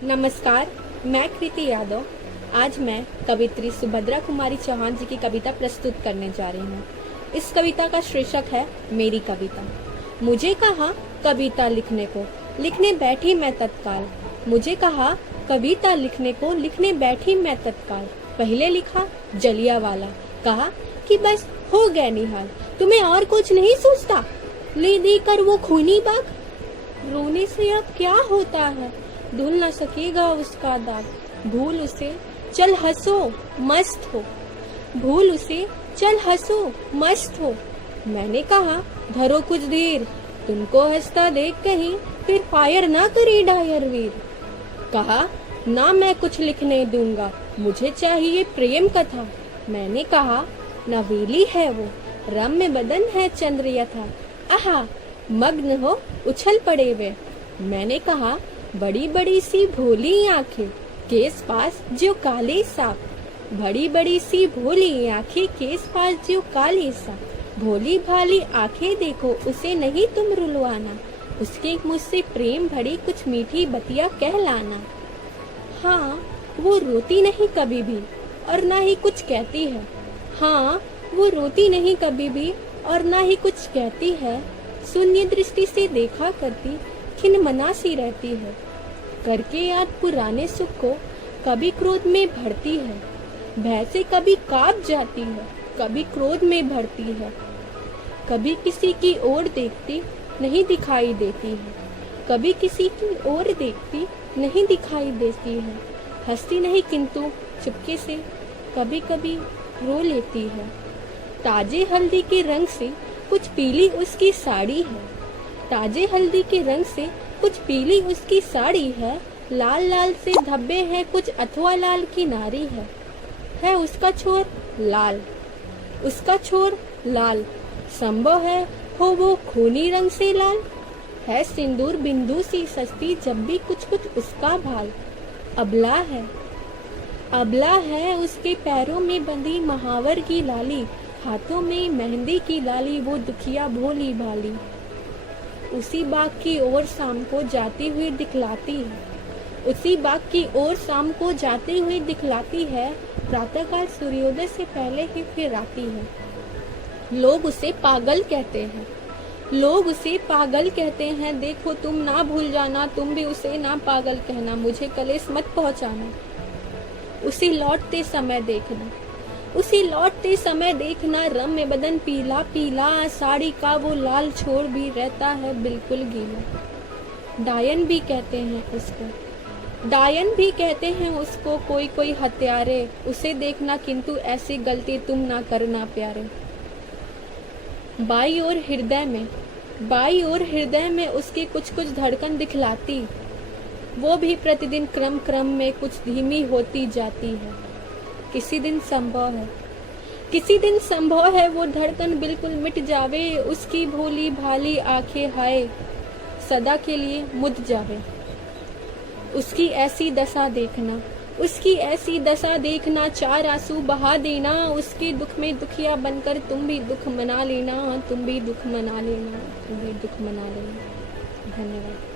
नमस्कार, मैं कृति यादव। आज मैं कवित्री सुभद्रा कुमारी चौहान जी की कविता प्रस्तुत करने जा रही हूँ। इस कविता का शीर्षक है मेरी कविता। मुझे कहा कविता लिखने को, लिखने बैठी मैं तत्काल। मुझे कहा कविता लिखने को, लिखने बैठी मैं तत्काल। पहले लिखा जलियांवाला, कहा कि बस हो गए निहाल। तुम्हें और कुछ नहीं सोचता, ले दे कर वो खूनी बाग। रोने से अब क्या होता है, धुल न सकेगा उसका दाग। भूल उसे, चल हंसो मस्त हो। भूल उसे, चल हंसो मस्त हो। मैंने कहा धरो कुछ देर, तुमको हंसता देख कहीं फिर फायर ना करे डायर वीर। कहा ना मैं कुछ लिखने दूंगा, मुझे चाहिए प्रेम कथा। मैंने कहा नवेली है वो, रम्य बदन है चंद्र यथा। आहा मग्न हो उछल पड़े वे। मैंने कहा बड़ी बड़ी सी भोली आंखें, केस पास जो काले सांप। बड़ी बड़ी सी भोली आंखें, केस पास जो काले सांप। भोली भाली आंखें देखो, उसे नहीं तुम रुलवाना। उसके मुझसे प्रेम भरी कुछ मीठी बतिया कहलाना। हाँ वो रोती नहीं कभी भी और ना ही कुछ कहती है। हाँ वो रोती नहीं कभी भी और ना ही कुछ कहती है। शून्य दृष्टि से देखा करती, खिन मना सी रहती है। करके याद पुराने सुख को, कभी क्रोध में भरती है। भय से कभी कांप जाती है, कभी क्रोध में भरती है। कभी किसी की ओर देखती, नहीं दिखाई देती है। कभी किसी की ओर देखती, नहीं दिखाई देती है। हंसती नहीं किंतु चुपके से कभी कभी रो लेती है। ताजे हल्दी के रंग से कुछ पीली उसकी साड़ी है। ताजे हल्दी के रंग से कुछ पीली उसकी साड़ी है। लाल लाल से धब्बे हैं कुछ, अथवा लाल की नारी है उसका छोर लाल। उसका छोर लाल, संभव है हो वो खूनी रंग से लाल। है सिंदूर बिंदु सी सस्ती, जब भी कुछ कुछ उसका भाल। अबला है उसके पैरों में बंधी महावर की लाली। हाथों में मेहंदी की लाली, वो दुखिया भोली भाली। उसी बाग की ओर शाम को जाती हुई दिखलाती है। उसी बाग की ओर शाम को जाती हुई दिखलाती है। प्रातःकाल सूर्योदय से पहले ही फिर आती है। लोग उसे पागल कहते हैं, लोग उसे पागल कहते हैं। देखो तुम ना भूल जाना, तुम भी उसे ना पागल कहना। मुझे कलेश मत पहुंचाना, उसे लौटते समय देखना। उसे लौटते समय देखना, रम्य बदन पीला पीला, साड़ी का वो लाल छोर भी रहता है बिल्कुल गीला। डायन भी कहते हैं उसको, डायन भी कहते हैं उसको, कोई कोई हत्यारे। उसे देखना किंतु ऐसी गलती तुम ना करना प्यारे। बाई ओर हृदय में उसकी कुछ कुछ धड़कन दिखलाती, वो भी प्रतिदिन क्रम क्रम में कुछ धीमी होती जाती है। किसी दिन संभव है वो धड़कन बिल्कुल मिट जावे। उसकी भोली भाली आंखें हाय सदा के लिए मुद जावे। उसकी ऐसी दशा देखना, चार आंसू बहा देना। उसके दुख में दुखिया बनकर तुम भी दुख मना लेना। धन्यवाद।